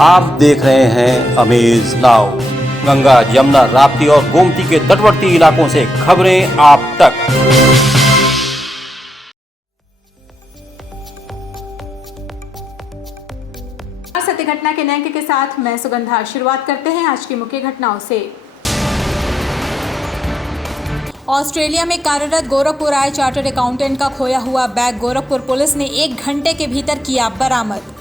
आप देख रहे हैं अमेज नाउ। गंगा, यमुना, राप्ती और गोमती के तटवर्ती इलाकों से खबरें आप तक। सत्य घटना के नए के साथ मैं सुगंधा। शुरुआत करते हैं आज की मुख्य घटनाओं से। ऑस्ट्रेलिया में कार्यरत गोरखपुर आए चार्टर्ड अकाउंटेंट का खोया हुआ बैग गोरखपुर पुलिस ने 1 घंटे के भीतर किया बरामद।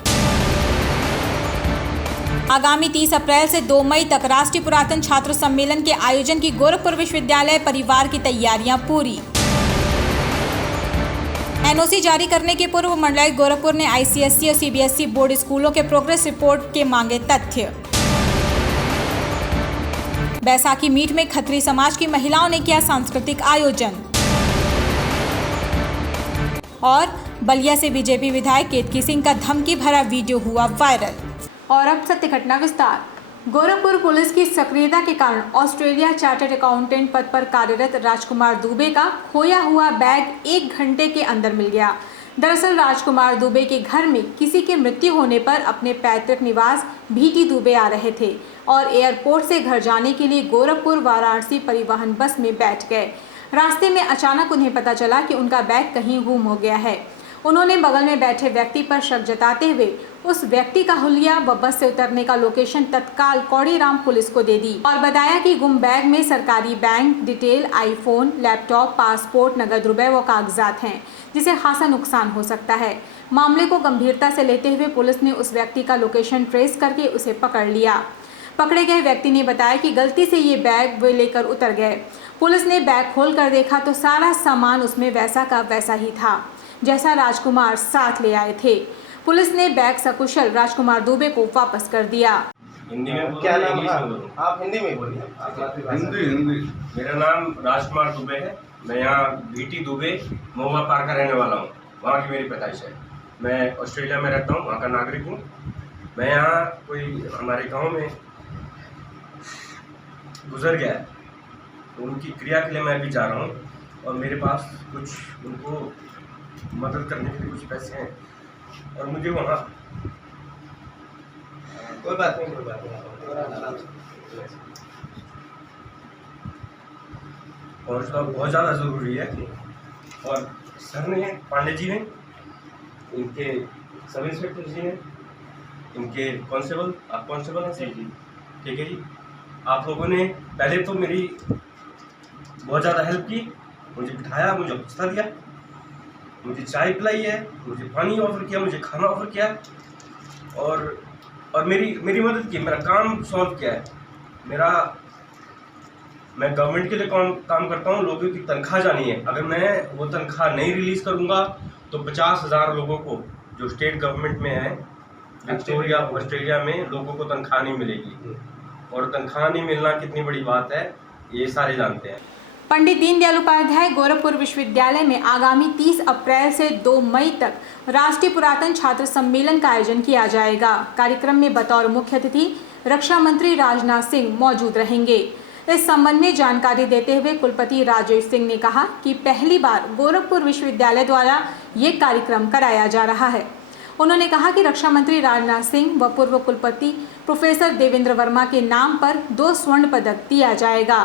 आगामी 30 अप्रैल से 2 मई तक राष्ट्रीय पुरातन छात्र सम्मेलन के आयोजन की गोरखपुर विश्वविद्यालय परिवार की तैयारियां पूरी। एनओसी जारी करने के पूर्व मंडलायुक्त गोरखपुर ने आईसीएसई और सीबीएसई बोर्ड स्कूलों के प्रोग्रेस रिपोर्ट के मांगे तथ्य। बैसाखी मीट में खत्री समाज की महिलाओं ने किया सांस्कृतिक आयोजन। और बलिया से बीजेपी विधायक केतकी सिंह का धमकी भरा वीडियो हुआ वायरल। और अब सत्य घटना विस्तार। गोरखपुर पुलिस की सक्रियता के कारण ऑस्ट्रेलिया चार्टर्ड अकाउंटेंट पद पर कार्यरत राजकुमार दुबे का खोया हुआ बैग 1 घंटे के अंदर मिल गया। दरअसल राजकुमार दुबे के घर में किसी की मृत्यु होने पर अपने पैतृक निवास भीटी दुबे आ रहे थे और एयरपोर्ट से घर जाने के लिए गोरखपुर वाराणसी परिवहन बस में बैठ गए। रास्ते में अचानक उन्हें पता चला कि उनका बैग कहीं गुम हो गया है। उन्होंने बगल में बैठे व्यक्ति पर शक जताते हुए उस व्यक्ति का हुलिया व बस से उतरने का लोकेशन तत्काल कौड़ीराम पुलिस को दे दी और बताया कि गुम बैग में सरकारी bank detail, iPhone, laptop, passport, नगद रुपए व कागजात हैं, जिसे खासा नुकसान हो सकता है। मामले को गंभीरता से लेते हुए पुलिस ने उस व्यक्ति का लोकेशन ट्रेस करके उसे पकड़ लिया। पकड़े गए व्यक्ति ने बताया कि गलती से ये बैग वे लेकर उतर गए। पुलिस ने बैग खोल कर देखा तो सारा सामान उसमें वैसा का वैसा ही था जैसा राजकुमार साथ ले आए थे। पुलिस ने बैग सकुशल राजकुमार दुबे को वापस कर दिया। हिंदी में क्या नाम है? आप हिंदी में बोलिए। हिंदी। मेरा नाम राजकुमार दुबे है। मैं यहाँ भीटी दुबे महुआ पार का रहने वाला हूँ। वहाँ की मेरी पैदाइश है। मैं ऑस्ट्रेलिया में रहता हूँ, वहाँ का नागरिक हूँ। मैं यहाँ कोई हमारे गांव में गुजर गया है, तो उनकी क्रिया के लिए मैं अभी जा रहा हूँ और मेरे पास कुछ उनको मदद करने के लिए कुछ पैसे हैं और मुझे वहाँ कोई बात नहीं। पहुँचना बहुत ज़्यादा ज़रूरी है। और सर ने, पांडे जी ने, इनके सब इंस्पेक्टर जी ने, इनके कांस्टेबल, आप कांस्टेबल हैं सर जी, ठीक है जी। आप लोगों ने पहले तो मेरी बहुत ज़्यादा हेल्प की, मुझे बिठाया, मुझे पुछता दिया, मुझे चाय पिलाई है, मुझे पानी ऑफर किया, मुझे खाना ऑफर किया और मेरी मदद की, मेरा काम सॉल्व किया है। मैं गवर्नमेंट के लिए काम करता हूँ, लोगों की तनख्वाह जानी है। अगर मैं वो तनख्वाह नहीं रिलीज़ करूँगा तो 50,000 लोगों को जो स्टेट गवर्नमेंट में है विक्टोरिया ऑस्ट्रेलिया में, लोगों को तनख्वाह नहीं मिलेगी। और तनख्वाह नहीं मिलना कितनी बड़ी बात है, ये सारे जानते हैं। पंडित दीनदयाल उपाध्याय गोरखपुर विश्वविद्यालय में आगामी 30 अप्रैल से 2 मई तक राष्ट्रीय पुरातन छात्र सम्मेलन का आयोजन किया जाएगा। कार्यक्रम में बतौर मुख्य अतिथि रक्षा मंत्री राजनाथ सिंह मौजूद रहेंगे। इस संबंध में जानकारी देते हुए कुलपति राजेश सिंह ने कहा कि पहली बार गोरखपुर विश्वविद्यालय द्वारा ये कार्यक्रम कराया जा रहा है। उन्होंने कहा कि रक्षा मंत्री राजनाथ सिंह व पूर्व कुलपति प्रोफेसर देवेंद्र वर्मा के नाम पर 2 स्वर्ण पदक दिया जाएगा।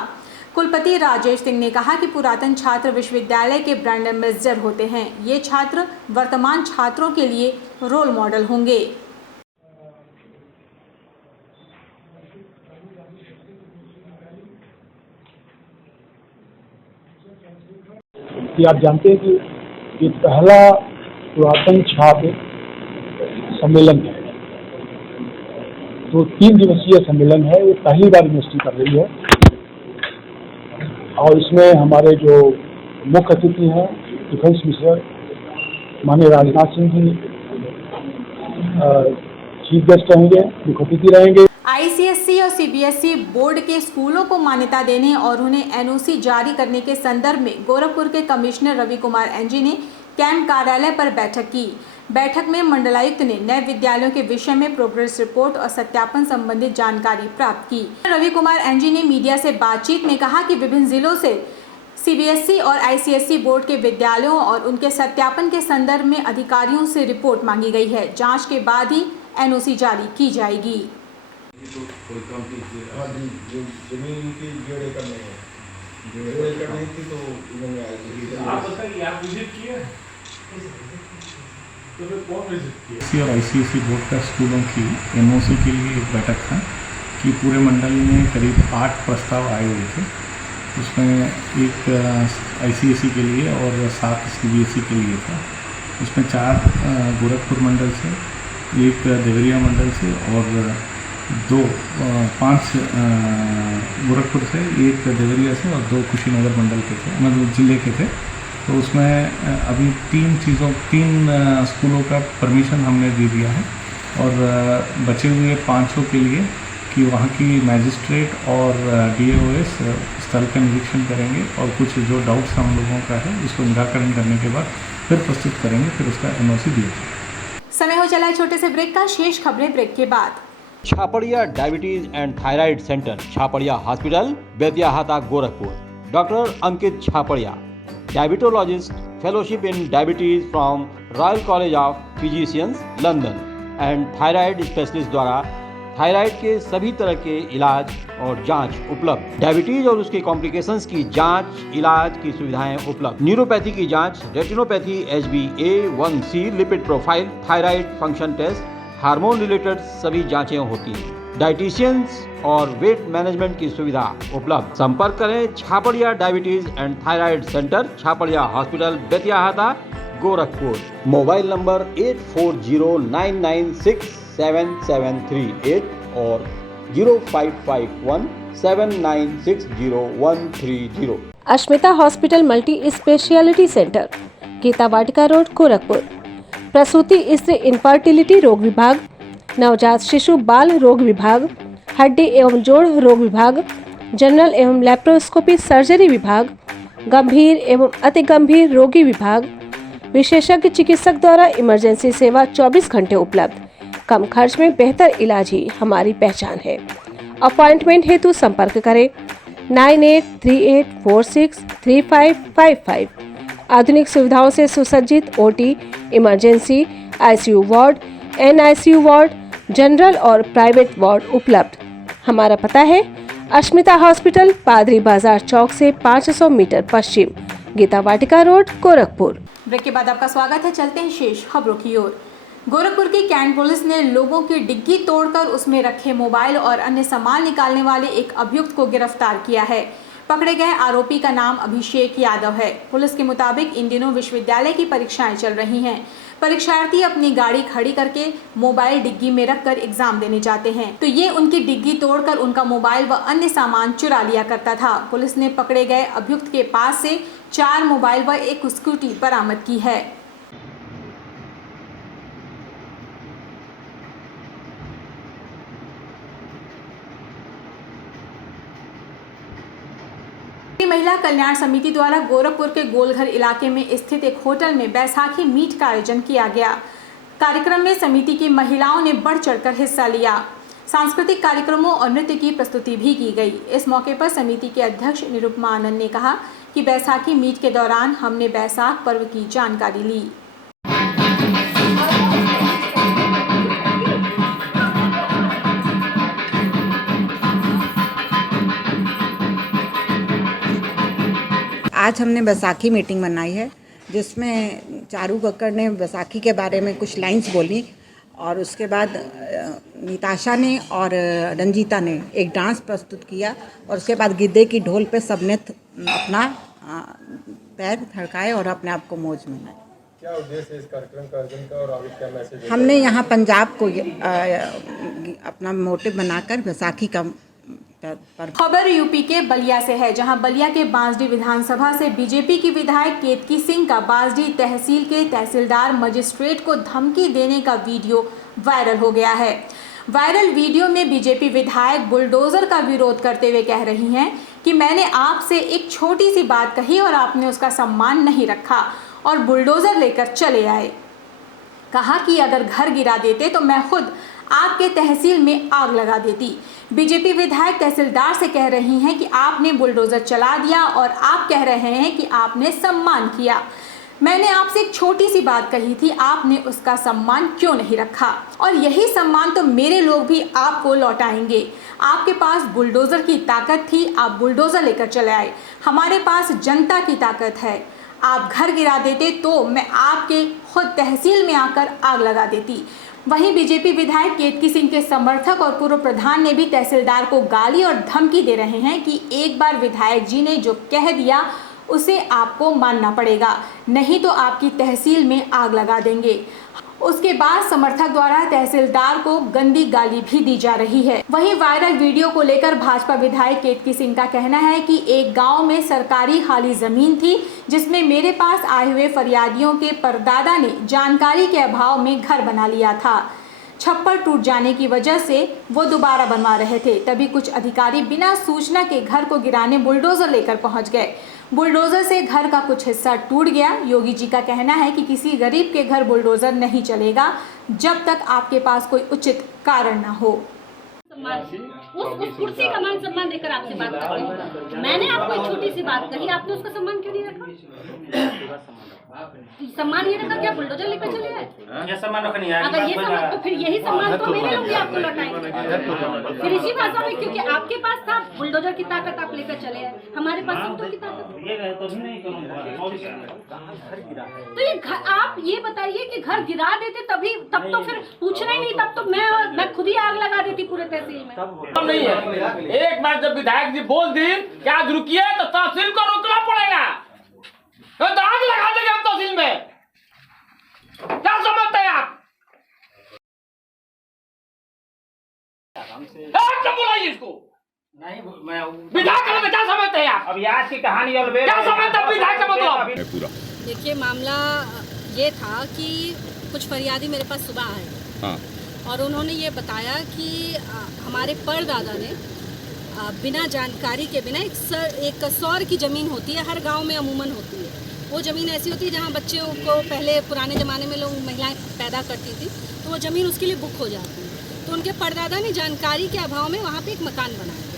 कुलपति राजेश सिंह ने कहा कि पुरातन छात्र विश्वविद्यालय के ब्रांड एम्बेसडर होते हैं। ये छात्र वर्तमान छात्रों के लिए रोल मॉडल होंगे। कि आप जानते हैं कि ये पहला पुरातन छात्र सम्मेलन है, तो 3 दिवसीय सम्मेलन है। ये पहली बार यूनिवर्सिटी कर रही है और इसमें हमारे जो मुख्य अतिथि हैं डिफेंस मिनिस्टर माननीय राजनाथ सिंह जी चीफ गेस्ट रहेंगे, मुख्य अतिथि रहेंगे। आईसीएसई और सीबीएसई बोर्ड के स्कूलों को मान्यता देने और उन्हें एनओसी जारी करने के संदर्भ में गोरखपुर के कमिश्नर रवि कुमार एनजी ने कैंप कार्यालय पर बैठक की। बैठक में मंडलायुक्त ने नए विद्यालयों के विषय में प्रोग्रेस रिपोर्ट और सत्यापन संबंधित जानकारी प्राप्त की। रवि कुमार एनजी ने मीडिया से बातचीत में कहा कि विभिन्न जिलों से सीबीएसई और आईसीएसई बोर्ड के विद्यालयों और उनके सत्यापन के संदर्भ में अधिकारियों से रिपोर्ट मांगी गई है। जांच के बाद ही एनओसी जारी की जाएगी। जमीन की 1.5 एकड़ नहीं है, 1.5 एकड़ नहीं थी तो इन्होंने आप बताइए, आप विजिट किए तो फिर कौन विजिट किया? सीबीएसई और आईसीएसई बोर्ड का स्कूलों की एनओसी के लिए एक बैठक था कि पूरे मंडल में करीब 8 प्रस्ताव आए हुए थे। उसमें एक आईसीएसई के लिए और 7 सीबीएसई के लिए था। उसमें 4 गोरखपुर मंडल से, 1 देवरिया मंडल से और 5 गोरखपुर से, 1 देवरिया से और 2 कुशीनगर मंडल के थे, मतलब ज़िले के थे। तो उसमें अभी 3 स्कूलों का परमिशन हमने दे दिया है और बचे हुए 500 के लिए कि वहाँ की मैजिस्ट्रेट और डीएओएस स्थल का निरीक्षण करेंगे और कुछ जो डाउट्स हम लोगों का है उसको निराकरण करने के बाद फिर प्रस्तुत करेंगे, फिर उसका एनओसी दिया जाएगा। समय हो चला है छोटे से ब्रेक का। शेष खबरें ब्रेक के बाद। Chhapria diabetes and thyroid centre, Chhapariya hospital, Betiahata, Gorakhpur. Doctor Ankit Chhapria, diabetologist, fellowship in diabetes from Royal College of Physicians, London and thyroid specialist द्वारा थायराइड के सभी तरह के इलाज और जांच उपलब्ध। डायबिटीज और उसके कॉम्प्लिकेशंस की जांच, इलाज की सुविधाएं उपलब्ध। न्यूरोपैथी की जांच, retinopathy, HbA1c, lipid profile, thyroid function test, hormone related सभी जांचें होती हैं। डाइटिशियंस और वेट मैनेजमेंट की सुविधा उपलब्ध। संपर्क करें Chhapadiya diabetes and thyroid centre, Chhapariya hospital, Betiahata, Gorakhpur. Mobile number 8409967738 और 05517960 Ashmita hospital multi speciality centre, Geeta Vatika road, Gorakhpur. प्रसूति, स्त्री इनफर्टिलिटी रोग विभाग, नवजात शिशु बाल रोग विभाग, हड्डी एवं जोड़ रोग विभाग, जनरल एवं लैप्रोस्कोपी सर्जरी विभाग, गंभीर एवं अति गंभीर रोगी विभाग, विशेषज्ञ चिकित्सक द्वारा इमरजेंसी सेवा 24 घंटे उपलब्ध। कम खर्च में बेहतर इलाज ही हमारी पहचान है। अपॉइंटमेंट हेतु संपर्क करें 9838463555। आधुनिक सुविधाओं से सुसज्जित OT, emergency, ICU ward, NICU ward, general और प्राइवेट वार्ड उपलब्ध। हमारा पता है अश्मिता हॉस्पिटल, पादरी बाजार चौक से 500 मीटर पश्चिम, गीता वाटिका रोड, गोरखपुर। ब्रेक के बाद आपका स्वागत है। चलते हैं शेष खबरों की ओर। गोरखपुर की कैंट पुलिस ने लोगों की डिग्गी तोड़कर उसमें रखे मोबाइल और अन्य सामान निकालने वाले एक अभियुक्त को गिरफ्तार किया है। पकड़े गए आरोपी का नाम अभिषेक यादव है। पुलिस के मुताबिक इन दिनों विश्वविद्यालय की परीक्षाएं चल रही हैं। परीक्षार्थी अपनी गाड़ी खड़ी करके मोबाइल डिग्गी में रखकर एग्जाम देने जाते हैं, तो ये उनकी डिग्गी तोड़कर उनका मोबाइल व अन्य सामान चुरा लिया करता था। पुलिस ने पकड़े गए अभियुक्त के पास से 4 मोबाइल व एक स्कूटी बरामद की है। महिला कल्याण समिति द्वारा गोरखपुर के गोलघर इलाके में स्थित एक होटल में बैसाखी मीट का आयोजन किया गया। कार्यक्रम में समिति की महिलाओं ने बढ़ चढ़कर हिस्सा लिया। सांस्कृतिक कार्यक्रमों और नृत्य की प्रस्तुति भी की गई। इस मौके पर समिति के अध्यक्ष निरुपमा आनंद ने कहा कि बैसाखी मीट के दौरान हमने बैसाख पर्व की जानकारी ली। आज हमने बैसाखी मीटिंग मनाई है, जिसमें चारू कक्कड़ ने बैसाखी के बारे में कुछ लाइंस बोली और उसके बाद निताशा ने और रंजीता ने एक डांस प्रस्तुत किया और उसके बाद गिद्दे की ढोल पे सबने अपना पैर थड़काए और अपने आप को मौज मनाए। क्या उद्देश्य है इस कार्यक्रम का आयोजन का और आगे क्या मैसेज है? हमने यहाँ पंजाब को अपना मोटिव बनाकर बैसाखी का खबर यूपी के बलिया से है, जहां बलिया के बांसडी विधानसभा से बीजेपी की विधायक केतकी सिंह का बांसडी तहसील के तहसीलदार मजिस्ट्रेट को धमकी देने का वीडियो वायरल हो गया है। वायरल वीडियो में बीजेपी विधायक बुलडोजर का विरोध करते हुए कह रही हैं कि मैंने आपसे एक छोटी सी बात कही और आपने उसका सम्मान नहीं रखा और बुलडोजर लेकर चले आए। कहा कि अगर घर गिरा देते तो मैं खुद आपके तहसील में आग लगा देती। बीजेपी विधायक तहसीलदार से कह रही हैं कि आपने बुलडोजर चला दिया और आप कह रहे हैं कि आपने सम्मान किया। मैंने आपसे एक छोटी सी बात कही थी, आपने उसका सम्मान क्यों नहीं रखा? और यही सम्मान तो मेरे लोग भी आपको लौटाएंगे। आपके पास बुलडोजर की ताकत थी, आप बुलडोजर लेकर चले आए। हमारे पास जनता की ताकत है। आप घर गिरा देते तो मैं आपके खुद तहसील में आकर आग लगा देती। वहीं बीजेपी विधायक केतकी सिंह के समर्थक और पूर्व प्रधान ने भी तहसीलदार को गाली और धमकी दे रहे हैं कि एक बार विधायक जी ने जो कह दिया उसे आपको मानना पड़ेगा, नहीं तो आपकी तहसील में आग लगा देंगे। उसके बाद समर्थक द्वारा तहसीलदार को गंदी गाली भी दी जा रही है। वहीं वायरल वीडियो को लेकर भाजपा विधायक केतकी सिंह का कहना है कि एक गांव में सरकारी खाली जमीन थी जिसमें मेरे पास आए हुए फरियादियों के परदादा ने जानकारी के अभाव में घर बना लिया था। छप्पर टूट जाने की वजह से वो दोबारा बनवा रहे थे, तभी कुछ अधिकारी बिना सूचना के घर को गिराने बुलडोजर लेकर पहुंच गए। बुलडोजर से घर का कुछ हिस्सा टूट गया। योगी जी का कहना है कि किसी गरीब के घर बुलडोजर नहीं चलेगा जब तक आपके पास कोई उचित कारण न हो। उस कुर्सी का मान सम्मान देकर आपसे बात कर रही हूँ। मैंने आपको एक छोटी सी बात कही, आपने उसका सम्मान क्यों नहीं रखा? सम्मान ये रखा क्या बुलडोजर लेकर चले आए? सम्मान रखनी है। अगर ये सम्मान तो फिर यही सम्मान तो मेरे लोग भी आपको लौटाएंगे। फिर इसी भाषा में, क्योंकि आपके पास था बुलडोजर की ताकत, आप लेकर चले आए। हमारे पास सिमटों की ताकत। तो ये आप ये बताइए कि घर गिरा देते तभी, तब तो फिर पूछना ही नहीं, तब तो मैं खुद ही आग लगा देती पूरे तहसील में। नहीं है, एक बार जब विधायक जी बोल दी क्या रुकिए तो तहसील को रोकना पड़ेगा, तो आग लगा देंगे हम तहसील में। क्या समझते हैं आप? क्या बुलाइए इसको? नहीं, विधायक में क्या समझते हैं आप? अब आज की कहानी क्या समझते हैं विधायक का मतलब? देखिए, मामला ये था कि कुछ फरियादी मेरे पास सुबह आए और उन्होंने ये बताया कि हमारे परदादा ने बिना जानकारी के बिना एक सौर की ज़मीन होती है, हर गांव में अमूमन होती है। वो ज़मीन ऐसी होती है जहां बच्चों को पहले पुराने ज़माने में लोग महिलाएं पैदा करती थी, तो वो ज़मीन उसके लिए बुक हो जाती है। तो उनके परदादा ने जानकारी के अभाव में वहाँ पे एक मकान बनाया,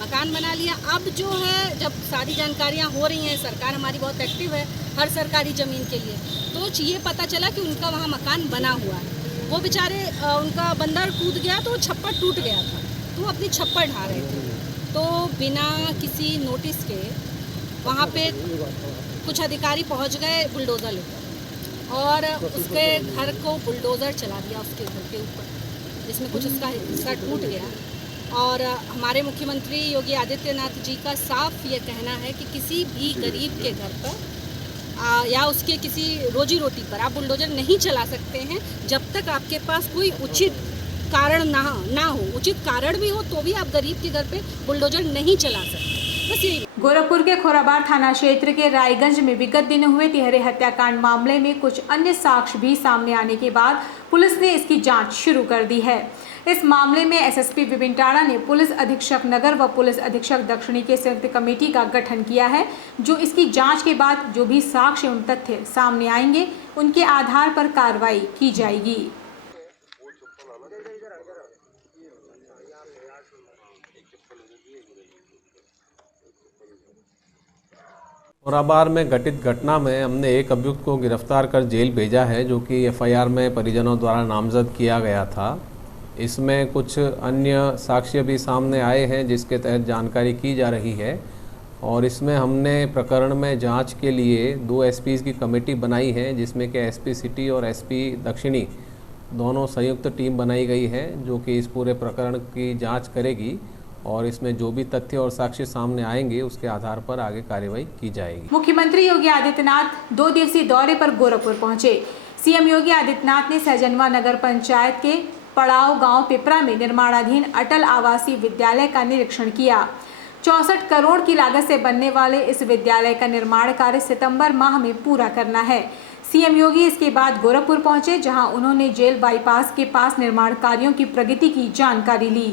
मकान बना लिया। अब जो है, जब सारी जानकारियाँ हो रही हैं, सरकार हमारी बहुत एक्टिव है हर सरकारी ज़मीन के लिए, तो ये पता चला कि उनका वहाँ मकान बना हुआ है। वो बेचारे उनका बंदर कूद गया तो वो छप्पर टूट गया था, तो वो अपनी छप्पर ढा रहे थे। तो बिना किसी नोटिस के वहाँ पे कुछ अधिकारी पहुँच गए बुलडोज़र लेकर और उसके घर को बुलडोज़र चला दिया, उसके घर के ऊपर, जिसमें कुछ उसका हिस्सा टूट गया। और हमारे मुख्यमंत्री योगी आदित्यनाथ जी का साफ ये कहना है कि किसी भी गरीब के घर पर या उसके किसी रोजी रोटी पर आप बुलडोजर नहीं चला सकते हैं जब तक आपके पास कोई उचित कारण ना हो। उचित कारण भी हो तो भी आप गरीब के घर पे बुलडोजर नहीं चला सकते। बस यही। गोरखपुर के खोराबार थाना क्षेत्र के रायगंज में विगत दिनों हुए तिहरे हत्याकांड मामले में कुछ अन्य साक्ष्य भी सामने आने के बाद पुलिस ने इसकी जांच शुरू कर दी है। इस मामले में एसएसपी विपिन टाड़ा ने पुलिस अधीक्षक नगर व पुलिस अधीक्षक दक्षिणी के संयुक्त कमेटी का गठन किया है, जो इसकी जांच के बाद जो भी साक्ष्य एवं तथ्य सामने आएंगे उनके आधार पर कार्रवाई की जाएगी। खोराबार में घटित घटना में हमने एक अभियुक्त को गिरफ्तार कर जेल भेजा है, जो कि एफआईआर में परिजनों द्वारा नामजद किया गया था। इसमें कुछ अन्य साक्ष्य भी सामने आए हैं जिसके तहत जानकारी की जा रही है और इसमें हमने प्रकरण में जांच के लिए 2 एसपीज़ की कमेटी बनाई है, जिसमें कि एसपी सिटी और एसपी दक्षिणी दोनों संयुक्त टीम बनाई गई है, जो कि इस पूरे प्रकरण की जांच करेगी और इसमें जो भी तथ्य और साक्ष्य सामने आएंगे उसके आधार पर आगे कार्रवाई की जाएगी। मुख्यमंत्री योगी आदित्यनाथ 2 दिवसीय दौरे पर गोरखपुर पहुंचे। सीएम योगी आदित्यनाथ ने सहजनवा नगर पंचायत के पड़ाव गांव पिपरा में निर्माणाधीन अटल आवासीय विद्यालय का निरीक्षण किया। 64 करोड़ की लागत से बनने वाले इस विद्यालय का निर्माण कार्य सितंबर माह में पूरा करना है। सीएम योगी इसके बाद गोरखपुर पहुंचे, जहां उन्होंने जेल बाईपास के पास निर्माण कार्यों की प्रगति की जानकारी ली।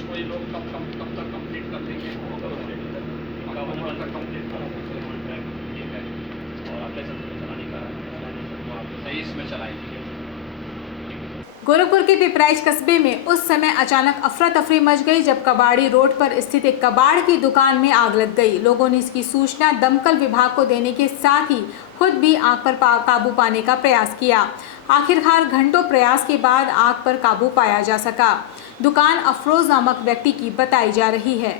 इसको ये लोग कब तक कंप्लीट कर देंगे? अक्टूबर तक कंप्लीट करा ठीक है, और अगले सत्र में चलाने का आप सही इसमें चलाएंगे। गोरखपुर के पिपराइच कस्बे में उस समय अचानक अफरा तफरी मच गई जब कबाड़ी रोड पर स्थित एक कबाड़ की दुकान में आग लग गई। लोगों ने इसकी सूचना दमकल विभाग को देने के साथ ही खुद भी आग पर काबू पाने का प्रयास किया। आखिरकार घंटों प्रयास के बाद आग पर काबू पाया जा सका। दुकान अफरोज नामक व्यक्ति की बताई जा रही है।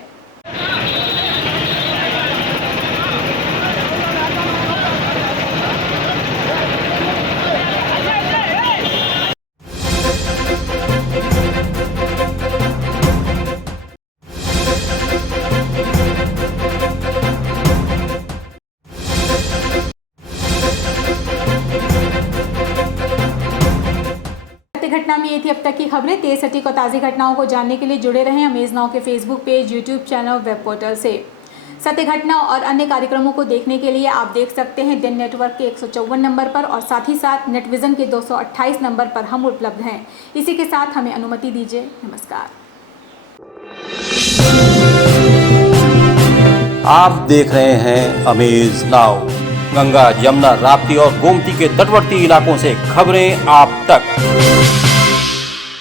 घटना में ये थी अब तक की खबरें। तेज सटीक और ताज़ी घटनाओं को जानने के लिए जुड़े रहें अमेज नाउ के फेसबुक पेज, यूट्यूब चैनल और वेब पोर्टल से। सत्य घटना और अन्य कार्यक्रमों को देखने के लिए आप देख सकते हैं दिन नेटवर्क के 154 नंबर पर और साथ ही साथ नेटविजन के 228 नंबर पर हम उपलब्ध हैं। इसी के साथ हमें अनुमति दीजिए। नमस्कार। आप देख रहे हैं अमेज नाउ। गंगा, यमुना, राप्ती और गोमती के तटवर्ती इलाकों से खबरें आप तक।